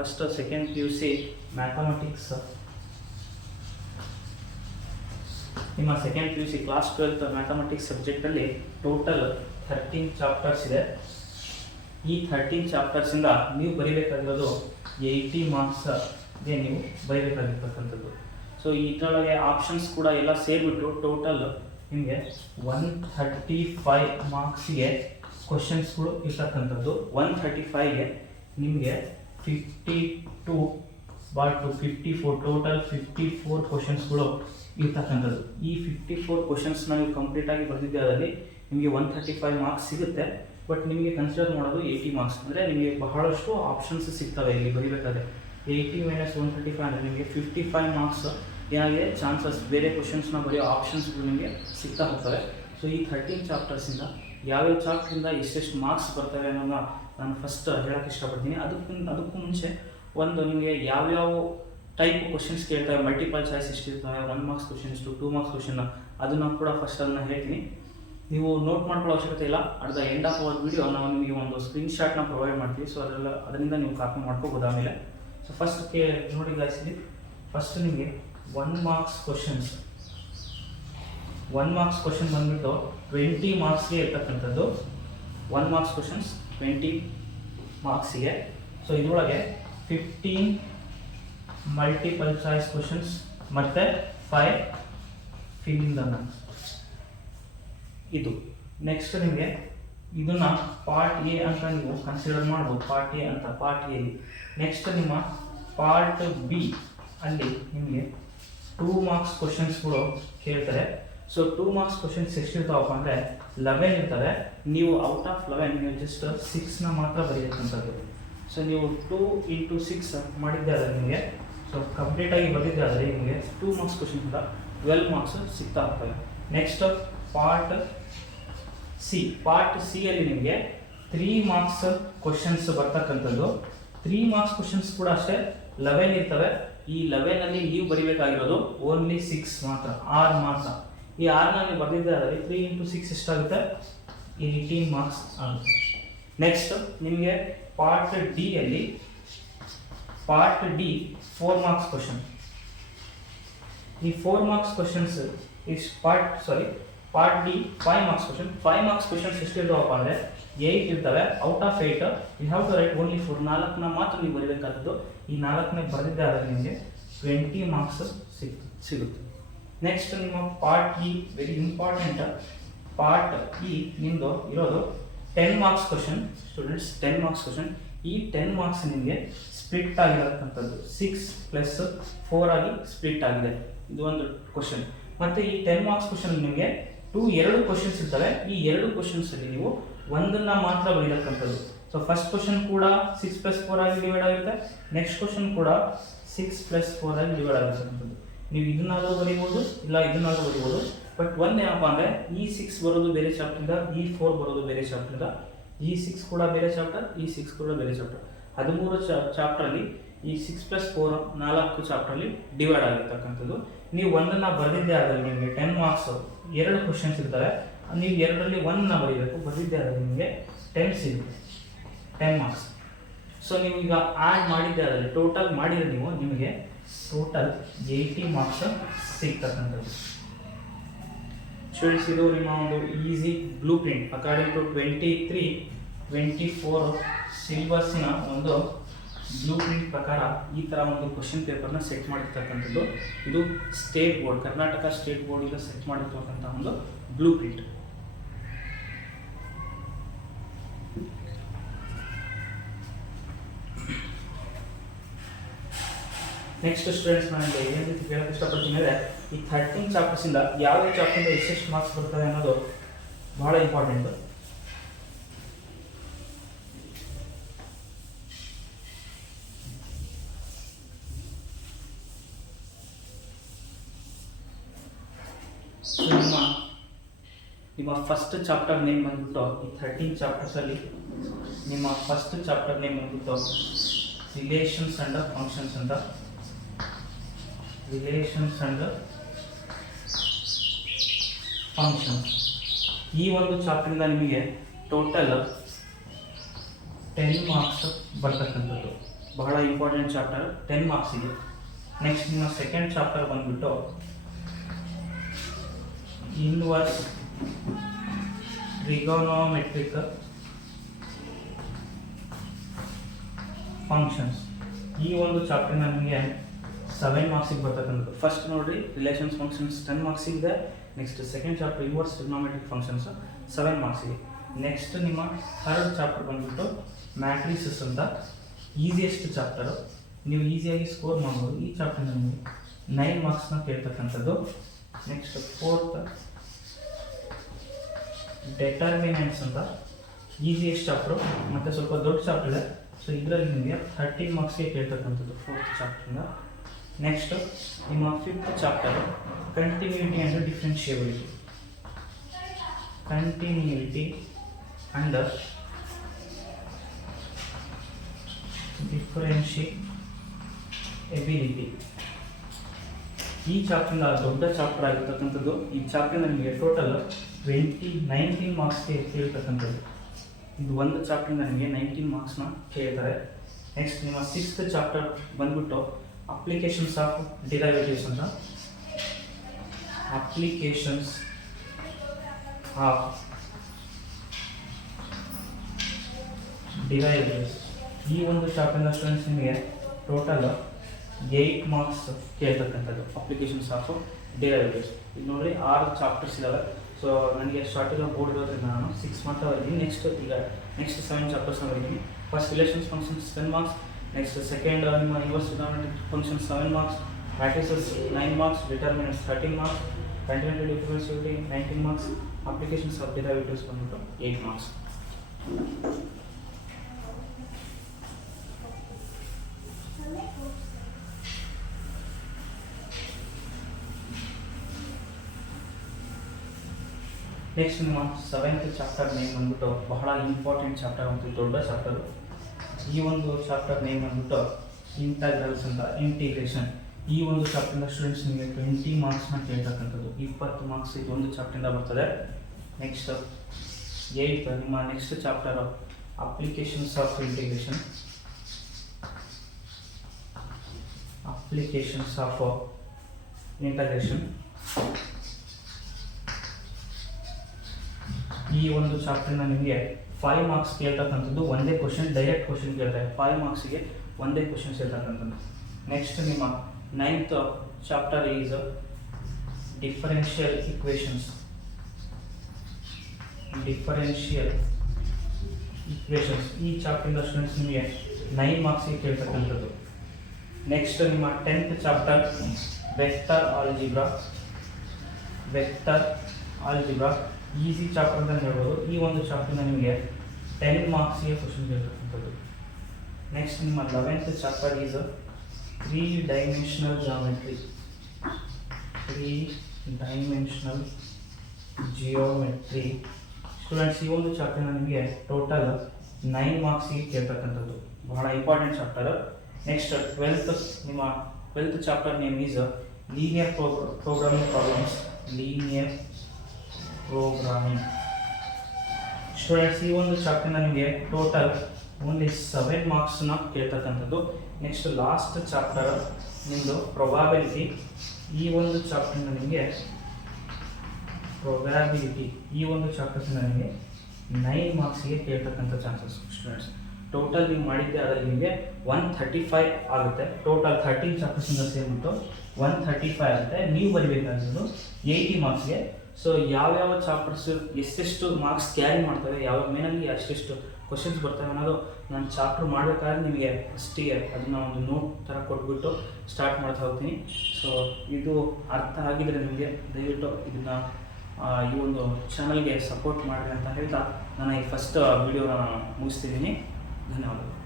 First second P U C mathematics, ನಿಮ್ಮ second P U C class 12 mathematics ಸಬ್ಜೆಕ್ಟಲ್ಲಿ total 13 chapters ಇದೆ. ಈ 13 ಚಾಪ್ಟರ್ಸಿಂದ ನೀವು ಬರೀಬೇಕಾಗಿರೋದು 80 ಮಾರ್ಕ್ಸ್ಗೆ ನೀವು ಬರೀಬೇಕಾಗಿರ್ತಕ್ಕಂಥದ್ದು. ಸೊ ಇದರೊಳಗೆ ಆಪ್ಷನ್ಸ್ ಕೂಡ ಎಲ್ಲ ಸೇರಿಬಿಟ್ಟು ಟೋಟಲ್ ನಿಮಗೆ 135 ಮಾರ್ಕ್ಸಿಗೆ ಕ್ವಶನ್ಸ್ಗಳು ಇರ್ತಕ್ಕಂಥದ್ದು. 135ಗೆ ನಿಮಗೆ 52/54 ಟೋಟಲ್ 54 ಕ್ವಶನ್ಸ್ಗಳು ಇರ್ತಕ್ಕಂಥದ್ದು. ಈ 54 ಕ್ವಶನ್ಸ್ನ ನೀವು ಕಂಪ್ಲೀಟಾಗಿ ಬರೆದಿದ್ದೆ ಅದರಲ್ಲಿ ನಿಮಗೆ 135 ಮಾರ್ಕ್ಸ್ ಸಿಗುತ್ತೆ. ಬಟ್ ನಿಮಗೆ ಕನ್ಸಿಡರ್ ಮಾಡೋದು 80 ಮಾರ್ಕ್ಸ್, ಅಂದರೆ ನಿಮಗೆ ಬಹಳಷ್ಟು ಆಪ್ಷನ್ಸ್ ಸಿಗ್ತವೆ ಇಲ್ಲಿ ಬರೀಬೇಕಾದ್ರೆ. 80 - 135 ಅಂದರೆ ನಿಮಗೆ 55 ಮಾರ್ಕ್ಸ್ ಏನಾಗಿದೆ ಚಾನ್ಸಸ್ ಬೇರೆ ಕ್ವಶನ್ಸ್ನ ಬರೆಯೋ ಆಪ್ಷನ್ಸ್ಗಳು ನಿಮಗೆ ಸಿಗ್ತಾ ಹೋಗ್ತವೆ. ಸೊ ಈ 13 ಚಾಪ್ಟರ್ಸಿಂದ ಯಾವ್ಯಾವ ಚಾಪ್ಟ್ರಿಂದ ಎಷ್ಟೆಷ್ಟು ಮಾರ್ಕ್ಸ್ ಬರ್ತವೆ ಅನ್ನೋದನ್ನ ನಾನು ಫಸ್ಟ್ ಹೇಳೋಕ್ಕೆ ಇಷ್ಟಪಡ್ತೀನಿ. ಅದಕ್ಕೂ ಮುಂಚೆ ಒಂದು ನಿಮಗೆ ಯಾವ್ಯಾವ ಟೈಪ್ ಕ್ವಶನ್ಸ್ ಕೇಳ್ತವೆ, ಮಲ್ಟಿಪಲ್ ಚಾಯ್ಸ್ ಎಷ್ಟಿರ್ತವೆ, 1 ಮಾರ್ಕ್ಸ್ ಕ್ವಶನ್ ಎಷ್ಟು, 2 ಮಾರ್ಕ್ಸ್ ಕ್ವಶನ್, ಅದನ್ನು ಕೂಡ ಫಸ್ಟ್ ಅದನ್ನು ಹೇಳ್ತೀನಿ. ನೀವು ನೋಟ್ ಮಾಡ್ಕೊಳ್ಳೋ ಅವಶ್ಯಕತೆ ಇಲ್ಲ. At the end of our video ನಾವು ನಿಮಗೆ ಒಂದು ಸ್ಕ್ರೀನ್ಶಾಟ್ನ ಪ್ರೊವೈಡ್ ಮಾಡ್ತೀವಿ. ಸೊ ಅದರಿಂದ ನೀವು ಕಾಪಿ ಮಾಡ್ಕೋಬೋದು ಆಮೇಲೆ. ಸೊ ಫಸ್ಟ್ ನೋಡಿ ಗಾಯ್ಸ್, ಇಲ್ಲಿ ಫಸ್ಟ್ ನಿಮಗೆ 1 ಮಾರ್ಕ್ಸ್ ಕ್ವಶನ್ಸ್, 1 ಮಾರ್ಕ್ಸ್ ಕ್ವಶನ್ ಬಂದುಬಿಟ್ಟು 20 ಮಾರ್ಕ್ಸ್ಗೆ ಇರ್ತಕ್ಕಂಥದ್ದು. 1 ಮಾರ್ಕ್ಸ್ ಕ್ವಶನ್ಸ್ 20 ಮಾರ್ಕ್ಸಿಗೆ. ಸೊ ಇದರೊಳಗೆ 15 ಮಲ್ಟಿಪಲ್ ಚಾಯ್ಸ್ ಕ್ವಶನ್ಸ್ ಮತ್ತು 5 ಫಿಲ್ ಇನ್ ದ ಬ್ಲಾಂಕ್ಸ್. ಇದು ನೆಕ್ಸ್ಟ್ ನಿಮಗೆ ಇದನ್ನ ಪಾರ್ಟ್ ಎ ಅಂತ ನೀವು ಕನ್ಸಿಡರ್ ಮಾಡ್ಬೋದು. ಪಾರ್ಟ್ ಎ ಅಂತ ಪಾರ್ಟ್ ಎ. ನೆಕ್ಸ್ಟ್ ನಿಮ್ಮ ಪಾರ್ಟ್ ಬಿ ಅಲ್ಲಿ ನಿಮಗೆ 2 ಮಾರ್ಕ್ಸ್ ಕ್ವಶನ್ಸ್ಗಳು ಕೇಳ್ತಾರೆ. ಸೊ 2 ಮಾರ್ಕ್ಸ್ ಕ್ವಶನ್ಸ್ ಎಷ್ಟಿರ್ತಾವಪ್ಪ ಅಂದರೆ 11 ಇರ್ತವೆ. ನೀವು ಔಟ್ ಆಫ್ 11 ನೀವು ಜಸ್ಟ್ 6ನ ಮಾತ್ರ ಬರೀಬೇಕಂಥದ್ದು. ಸೊ ನೀವು 2 × 6 ಮಾಡಿದ್ದೆ ಆದರೆ ನಿಮಗೆ, ಸೊ ಕಂಪ್ಲೀಟಾಗಿ ಬರೆದಿದ್ದೆ ಆದರೆ ನಿಮಗೆ 2 ಮಾರ್ಕ್ಸ್ ಕ್ವಶನ್ಸಿಂದ 12 ಮಾರ್ಕ್ಸ್ ಸಿಗ್ತಾ ಹೋಗ್ತವೆ. Next part C. Part C ಅಲ್ಲಿ ನಿಮಗೆ 3 ಮಾರ್ಕ್ಸ್ ಕ್ವಶನ್ಸ್ ಬರ್ತಕ್ಕಂಥದ್ದು. 3 ಮಾರ್ಕ್ಸ್ ಕ್ವಶನ್ಸ್ ಕೂಡ ಅಷ್ಟೇ 11 ಇರ್ತವೆ. ಈ 11ಅಲ್ಲಿ ನೀವು ಬರೀಬೇಕಾಗಿರೋದು ಓನ್ಲಿ 6 ಮಾತ್ರ, 6 ಮಾತ್ರ. ಈ 6ನ ನೀವು ಬರೆದಿದ್ದೆ ಆದರೆ 3 × 6 ಎಷ್ಟಾಗುತ್ತೆ, 18 ಮಾರ್ಕ್ಸ್ ಆಗುತ್ತೆ. ನೆಕ್ಸ್ಟ್ ನಿಮಗೆ ಪಾರ್ಟ್ ಡಿ ಅಲ್ಲಿ, ಪಾರ್ಟ್ ಡಿ 4 ಮಾರ್ಕ್ಸ್ ಕ್ವಶನ್. ಈ 4 marks questions part D 5 marks question. 5 marks questions ಎಷ್ಟಿರ್ತಾವಪ್ಪ ಅಂದರೆ 8 ಇರ್ತವೆ. Out of 8 you have to write only 4. 4ನ ಮಾತ್ರ ನೀವು ಬರೀಬೇಕಾದದ್ದು. ಈ 4ನೇ ಬರೆದಿದ್ದೆ ಆದರೆ ನಿಮಗೆ 20 ಮಾರ್ಕ್ಸ್ ಸಿಗುತ್ತೆ. ನೆಕ್ಸ್ಟ್ ನಿಮ್ಮ part E, very important. Part E ನಿಮ್ಮದು ಇರೋದು 10 marks question students. 10 marks question. ಈ 10 ಮಾರ್ಕ್ಸ್ ನಿಮಗೆ ಸ್ಪ್ಲಿಟ್ ಆಗಿರತಕ್ಕಂಥದ್ದು. 6 + 4 ಆಗಿ ಸ್ಪ್ಲಿಟ್ ಆಗಿದೆ. ಇದು ಒಂದು ಕ್ವಶನ್. ಮತ್ತು ಈ 10 ಮಾರ್ಕ್ಸ್ ಕ್ವಶನ್ ನಿಮಗೆ 2 ಕ್ವಶನ್ಸ್ ಇರ್ತವೆ. ಈ 2 ಕ್ವಶನ್ಸಲ್ಲಿ ನೀವು ಒಂದನ್ನು ಮಾತ್ರ ಬರೀತಕ್ಕಂಥದ್ದು. ಸೊ ಫಸ್ಟ್ ಕ್ವಶನ್ ಕೂಡ 6 + 4 ಆಗಿ ಡಿವೈಡ್ ಆಗಿರುತ್ತೆ. ನೆಕ್ಸ್ಟ್ ಕ್ವಶನ್ ಕೂಡ 6 + 4 ಆಗಿ ಡಿವೈಡ್ ಆಗಿರ್ತಕ್ಕಂಥದ್ದು. ನೀವು ಇದನ್ನಾದರೂ ಬರೀಬೋದು, ಇಲ್ಲ ಇದನ್ನಾದರೂ ಬರೀಬೋದು. ಬಟ್ ಒಂದೇನಪ್ಪ ಅಂದರೆ ಈ 6 ಬರೋದು ಬೇರೆ ಚಾಪ್ಟರಿಂದ, ಈ 4 ಬರೋದು ಬೇರೆ ಚಾಪ್ಟರಿಂದ. ಈ 6 ಕೂಡ ಬೇರೆ ಚಾಪ್ಟರ್, ಈ 6 ಕೂಡ ಬೇರೆ ಚಾಪ್ಟರ್. 13 ಚಾಪ್ಟ್ರಲ್ಲಿ ಈ 6 + 4 4 ಚಾಪ್ಟ್ರಲ್ಲಿ ಡಿವೈಡ್ ಆಗಿರ್ತಕ್ಕಂಥದ್ದು. ನೀವು ಒಂದನ್ನು ಬರೆದಿದ್ದೆ ಆದರೆ ನಿಮಗೆ 10 ಮಾರ್ಕ್ಸ್ 2 ಕ್ವಶನ್ಸ್ ಇರ್ತವೆ. ನೀವು 2ರಲ್ಲಿ 1ನ ಬರೀಬೇಕು. ಬರೆದಿದ್ದೆ ಆದರೆ ನಿಮಗೆ 10 ಸಿಗುತ್ತೆ, 10 ಮಾರ್ಕ್ಸ್. ಸೊ ನೀವು ಈಗ ಆ್ಯಡ್ ಮಾಡಿದ್ದೆ ಆದರೆ ಟೋಟಲ್ ಮಾಡಿದರೆ ನಿಮಗೆ ಟೋಟಲ್ 80 ಮಾರ್ಕ್ಸ್ ಸಿಗ್ತಕ್ಕಂಥದ್ದು. ಸ್ಟೂಡೆಂಟ್ಸ್, ಇದು ನಿಮ್ಮ ಒಂದು easy blue print according to 23-24 ಸಿಲೆಬಸ್ಸಿನ ಒಂದು ಬ್ಲೂ ಪ್ರಿಂಟ್ ಪ್ರಕಾರ ಈ ಥರ ಒಂದು ಕ್ವಶನ್ ಪೇಪರ್ನ ಸೆಟ್ ಮಾಡಿರ್ತಕ್ಕಂಥದ್ದು. ಇದು ಸ್ಟೇಟ್ ಬೋರ್ಡ್, ಕರ್ನಾಟಕ ಸ್ಟೇಟ್ ಬೋರ್ಡಿಂದ ಸೆಟ್ ಮಾಡಿರ್ತಕ್ಕಂಥ ಒಂದು ಬ್ಲೂ ಪ್ರಿಂಟ್. ನೆಕ್ಸ್ಟ್ ಸ್ಟೂಡೆಂಟ್ಸ್, ನಾನು ಏನು ರೀತಿ ಹೇಳೋಕ್ಕೆ ಇಷ್ಟಪಡ್ತೀನಿ ಅಂದರೆ, ಈ 13 ಚಾಪ್ಟರ್ಸಿಂದ ಯಾವ ಚಾಪ್ಟರಿಂದ ಎಷ್ಟೆಷ್ಟು ಮಾರ್ಕ್ಸ್ ಬರ್ತವೆ ಅನ್ನೋದು ಬಹಳ ಇಂಪಾರ್ಟೆಂಟು. ನಿಮ್ಮ ಫಸ್ಟ್ ಚಾಪ್ಟರ್ ನೇಮ್ ಬಂದ್ಬಿಟ್ಟು, ಈ 13 ಚಾಪ್ಟರ್ಸಲ್ಲಿ ನಿಮ್ಮ ಫಸ್ಟ್ ಚಾಪ್ಟರ್ ನೇಮ್ ಬಂದ್ಬಿಟ್ಟು ರಿಲೇಷನ್ಸ್ ಅಂಡ್ ಫಂಕ್ಷನ್ಸ್ ಅಂತ. Relations and functions. ಈ ಒಂದು ಚಾಪ್ಟರಿಂದ ನಿಮಗೆ ಟೋಟಲ್ 10 ಮಾರ್ಕ್ಸ್ ಬರ್ತಕ್ಕಂಥದ್ದು. ಬಹಳ ಇಂಪಾರ್ಟೆಂಟ್ ಚಾಪ್ಟರ್ 10 ಮಾರ್ಕ್ಸಿಗೆ. ನೆಕ್ಸ್ಟ್ ನಿಮ್ಮ ಸೆಕೆಂಡ್ ಚಾಪ್ಟರ್ ಬಂದ್ಬಿಟ್ಟು ಇನ್ವರ್ಸ್ ಟ್ರಿಗೋನೋಮೆಟ್ರಿಕ್ ಫಂಕ್ಷನ್ಸ್. ಈ ಒಂದು ಚಾಪ್ಟರ್ ನಿಮಗೆ 7 ಮಾರ್ಕ್ಸಿಗೆ ಬರ್ತಕ್ಕಂಥದ್ದು. ಫಸ್ಟ್ ನೋಡಿರಿ ರಿಲೇಷನ್ಸ್ ಫಂಕ್ಷನ್ಸ್ 10 ಮಾರ್ಕ್ಸಿಗಿದೆ. Next second chapter inverse trigonometric functions 7 ಮಾರ್ಕ್ಸಿಗೆ. ನೆಕ್ಸ್ಟ್ ನಿಮ್ಮ ಥರ್ಡ್ ಚಾಪ್ಟರ್ ಬಂದ್ಬಿಟ್ಟು ಮ್ಯಾಟ್ರಿಸಸ್ ಅಂತ ಈಸಿಯೆಸ್ಟ್ ಚಾಪ್ಟರು, ನೀವು ಈಸಿಯಾಗಿ ಸ್ಕೋರ್ ಮಾಡ್ಬೋದು. ಈ ಚಾಪ್ಟರ್ ನಿಮಗೆ 9 ಮಾರ್ಕ್ಸ್ನ ಕೇಳ್ತಕ್ಕಂಥದ್ದು. ನೆಕ್ಸ್ಟ್ ಫೋರ್ತ್ ಡೆಟರ್ಮಿನೆಂಟ್ಸ್ ಅಂತ ಈಸಿಯೆಸ್ಟ್ ಚಾಪ್ಟರು ಮತ್ತು ಸ್ವಲ್ಪ ದೊಡ್ಡ ಚಾಪ್ಟರ್ ಇದೆ. ಸೊ ಇದರಲ್ಲಿ ನಿಮಗೆ 13 ಮಾರ್ಕ್ಸ್ಗೆ ಕೇಳ್ತಕ್ಕಂಥದ್ದು ಫೋರ್ತ್ ಚಾಪ್ಟರಿಂದ. ನೆಕ್ಸ್ಟ್ ನಿಮ್ಮ fifth chapter continuity and differentiability. Continuity and differentiability ಈ ಚಾಪ್ಟರ್ನ ದೊಡ್ಡ ಚಾಪ್ಟರ್ ಆಗಿರ್ತಕ್ಕಂಥದ್ದು. ಈ ಚಾಪ್ಟರ್ ನಮಗೆ ಟೋಟಲ್ 19 ಮಾರ್ಕ್ಸ್ಗೆ ಕೇಳ್ತಕ್ಕಂಥದ್ದು. ಇದು ಒಂದು ಚಾಪ್ಟರ್ನ ನಿಮಗೆ 19 ಮಾರ್ಕ್ಸ್ನ ಕೇಳ್ತಾರೆ. ನೆಕ್ಸ್ಟ್ ನಿಮ್ಮ ಸಿಕ್ಸ್ತ್ ಚಾಪ್ಟರ್ ಬಂದ್ಬಿಟ್ಟು ಅಪ್ಲಿಕೇಶನ್ಸ್ ಆಫ್ ಡಿರೈವೇಟಿವ್ಸ್ ಅಂತ. ಅಪ್ಲಿಕೇಶನ್ಸ್ ಆಫ್ ಡಿರೈವೇಟಿವ್ಸ್ ಈ ಒಂದು ಚಾಪ್ಟರ್ನ ಸ್ಟೂಡೆಂಟ್ಸ್ ನಿಮಗೆ ಟೋಟಲ್ 8 ಮಾರ್ಕ್ಸ್ ಕೇಳ್ತಕ್ಕಂಥದ್ದು ಅಪ್ಲಿಕೇಶನ್ಸ್ ಆಫ್ ಡಿರೈವೇಟಿವ್ಸ್. ಇದು ನೋಡಿ 6 ಚಾಪ್ಟರ್ಸ್ ಇದ್ದಾವೆ. ಸೊ ನನಗೆ ಶಾರ್ಟಿಗೆ ಬೋರ್ಡ್ ಇರೋದ್ರಿಂದ ನಾನು 6 ಮಾತ್ರ ಬರೀತೀನಿ. ನೆಕ್ಸ್ಟ್ 7 ಚಾಪ್ಟರ್ಸ್ನ ಬರೀತೀನಿ. First relations functions 10 marks. Next second ನಿಮ್ಮ inverse trigonometric functions 7 marks, matrices 9 marks, determinants 13 marks, continuity differentiability 19 marks, applications of derivatives ಬಂದ್ಬಿಟ್ಟು 8 ಮಾರ್ಕ್ಸ್. ನೆಕ್ಸ್ಟ್ ನಿಮ್ಮ 7th ಚಾಪ್ಟರ್ ನೇಮ್ ಬಂದ್ಬಿಟ್ಟು ಬಹಳ ಇಂಪಾರ್ಟೆಂಟ್ ಚಾಪ್ಟರ್ ಮತ್ತು ದೊಡ್ಡ ಚಾಪ್ಟರು. ಈ ಒಂದು ಚಾಪ್ಟರ್ ನೇಮ್ ಬಂದ್ಬಿಟ್ಟು ಇಂಟಗ್ರಲ್ಸ್ ಅಂತ, ಇಂಟಿಗ್ರೇಷನ್. ಈ ಒಂದು ಚಾಪ್ಟರ್ನ ಸ್ಟೂಡೆಂಟ್ಸ್ ನಿಮಗೆ 20 ಮಾರ್ಕ್ಸ್ನ ಕೇಳ್ತಕ್ಕಂಥದ್ದು. 20 ಮಾರ್ಕ್ಸ್ ಇದು ಒಂದು ಚಾಪ್ಟರಿಂದ ಬರ್ತದೆ. ನೆಕ್ಸ್ಟ್ 8th ನಿಮ್ಮ next chapter applications of integration. Applications of integration ಈ ಒಂದು ಚಾಪ್ಟರ್ನ ನಿಮಗೆ 5 ಮಾರ್ಕ್ಸ್ ಕೇಳ್ತಕ್ಕಂಥದ್ದು. ಒಂದೇ ಕ್ವಶನ್, ಡೈರೆಕ್ಟ್ ಕ್ವಶನ್ ಕೇಳ್ತಾರೆ. 5 ಮಾರ್ಕ್ಸಿಗೆ ಒಂದೇ ಕ್ವಶನ್ಸ್ ಇರ್ತಕ್ಕಂಥದ್ದು. ನೆಕ್ಸ್ಟ್ ನಿಮ್ಮ 9th chapter is differential equations. Differential equations ಈ ಚಾಪ್ಟರ್ನ ಸ್ಟೂಡೆಂಟ್ಸ್ ನಿಮಗೆ 9 ಮಾರ್ಕ್ಸಿಗೆ ಕೇಳ್ತಕ್ಕಂಥದ್ದು. ನೆಕ್ಸ್ಟ್ ನಿಮ್ಮ 10th chapter vector algebra. Vector algebra easy chapter ಅಂತ ಹೇಳ್ಬೋದು. ಈ ಒಂದು ಚಾಪ್ಟರ್ನ ನಿಮಗೆ 10 ಮಾರ್ಕ್ಸಿಗೆ ಕ್ವಶನ್ ಕೇಳ್ತಕ್ಕಂಥದ್ದು. ನೆಕ್ಸ್ಟ್ ನಿಮ್ಮ 11th chapter is 3 dimensional geometry. 3 dimensional geometry students ಈ ಒಂದು ಚಾಪ್ಟರ್ನ ನಿಮಗೆ ಟೋಟಲ್ 9 ಮಾರ್ಕ್ಸಿಗೆ ಕೇಳ್ತಕ್ಕಂಥದ್ದು. ಬಹಳ important chapter. Next 12th chapter name is linear programming problems. Linear programming students ಈ ಒಂದು ಚಾಪ್ಟರ್ನ ನಿಮಗೆ ಟೋಟಲ್ ಓನ್ಲಿ 7 ಮಾರ್ಕ್ಸ್ನ ಕೇಳ್ತಕ್ಕಂಥದ್ದು. ನೆಕ್ಸ್ಟ್ ಲಾಸ್ಟ್ ಚಾಪ್ಟರ್ ನಿಮ್ಮದು ಪ್ರೊಬಾಬಿಲಿಟಿ. ಈ ಒಂದು ಚಾಪ್ಟರ್ನ ನಿಮಗೆ ಪ್ರೊಬ್ಯಾಬಿಲಿಟಿ ಈ ಒಂದು ಚಾಪ್ಟರ್ಸ್ನ ನಿಮಗೆ 9 ಮಾರ್ಕ್ಸಿಗೆ ಕೇಳ್ತಕ್ಕಂಥ ಚಾನ್ಸಸ್ ಸ್ಟೂಡೆಂಟ್ಸ್. ಟೋಟಲ್ ನೀವು ಮಾಡಿದ್ದೆ ಅದರಲ್ಲಿ ನಿಮಗೆ 135 ಆಗುತ್ತೆ. ಟೋಟಲ್ 13 ಚಾಪ್ಟರ್ಸಿಂದ ಸೇರಿಬಿಟ್ಟು 135 ಆಗುತ್ತೆ. ನೀವು ಬರೀಬೇಕಾಗಿರೋದು 80 ಮಾರ್ಕ್ಸ್ಗೆ. ಸೊ ಯಾವ್ಯಾವ ಚಾಪ್ಟರ್ಸ್ ಎಷ್ಟೆಷ್ಟು ಮಾರ್ಕ್ಸ್ ಕ್ಯಾರಿ ಮಾಡ್ತವೆ, ಯಾವ ಮೇನಲ್ಲಿ ಅಷ್ಟೆಷ್ಟು ಕ್ವಶನ್ಸ್ ಬರ್ತವೆ ಅನ್ನೋದು ನಾನು ಚಾಪ್ಟರ್ ಮಾಡಬೇಕಾದ್ರೆ ನಿಮಗೆ ಫಸ್ಟಿಗೆ ಅದನ್ನು ಒಂದು ನೋಟ್ ಥರ ಕೊಟ್ಬಿಟ್ಟು ಸ್ಟಾರ್ಟ್ ಮಾಡ್ತಾ ಹೋಗ್ತೀನಿ. ಸೊ ಇದು ಅರ್ಥ ಆಗಿದರೆ ನಿಮಗೆ ದಯವಿಟ್ಟು ಇದನ್ನು ಈ ಒಂದು ಚಾನಲ್ಗೆ ಸಪೋರ್ಟ್ ಮಾಡಿರಿ ಅಂತ ಹೇಳ್ತಾ ನಾನು ಈ ಫಸ್ಟ್ ವಿಡಿಯೋನ ಮುಗಿಸ್ತಿದ್ದೀನಿ. ಧನ್ಯವಾದಗಳು.